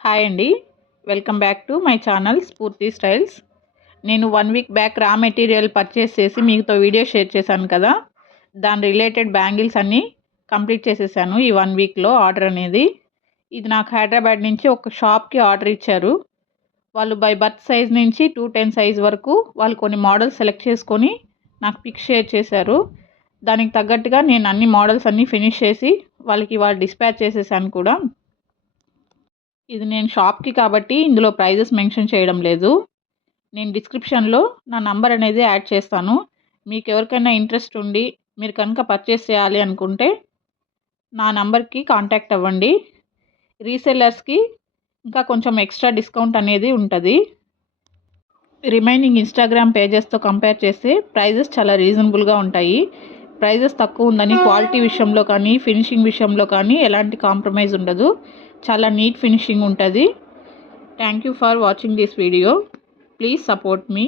Hi అండి. Welcome back to my channel స్ఫూర్తి styles. నేను 1 week back raw material purchase చేసి మీతో వీడియో షేర్ చేశాను కదా! దాని రిలేటెడ్ బ్యాంగిల్స్ అన్నీ కంప్లీట్ చేసేసాను ఈ 1 వీక్‌లో ఆర్డర్ అనేది. ఇది నాకు హైదరాబాద్ నుంచి ఒక షాప్‌కి ఆర్డర్ ఇచ్చారు. వాళ్ళు బై బర్త్ సైజ్ నుంచి 210 సైజ్ వరకు వాళ్ళు కొన్ని మోడల్స్ సెలెక్ట్ చేసుకొని నాకు పిక్స్ షేర్ చేశారు. దానికి తగ్గట్టుగా నేను అన్ని మోడల్స్ అన్నీ ఫినిష్ చేసి వాళ్ళకి ఇవాళ డిస్పాచ్ చేసేసాను కూడా. ఇది నేను షాప్‌కి కాబట్టి ఇందులో ప్రైజెస్ మెన్షన్ చేయడం లేదు. నేను డిస్క్రిప్షన్‌లో నా నంబర్ అనేది యాడ్ చేస్తాను. మీకు ఎవరికైనా ఇంట్రెస్ట్ ఉండి మీరు కనుక పర్చేస్ చేయాలి అనుకుంటే నా నంబర్‌కి కాంటాక్ట్ అవ్వండి. రీసెల్లర్స్‌కి ఇంకా కొంచెం ఎక్స్ట్రా డిస్కౌంట్ అనేది ఉంటది. రిమైనింగ్ ఇన్‌స్టాగ్రామ్ పేజెస్‌తో కంపేర్ చేస్తే ప్రైజెస్ చాలా రీజనబుల్‌గా ఉంటాయి. ప్రైజెస్ తక్కువ ఉందని క్వాలిటీ విషయంలో కానీ, ఫినిషింగ్ విషయంలో కానీ ఎలాంటి కాంప్రమైజ్ ఉండదు. చాలా నీట్ ఫినిషింగ్ ఉంటది. Thank you for watching this video. Please support me.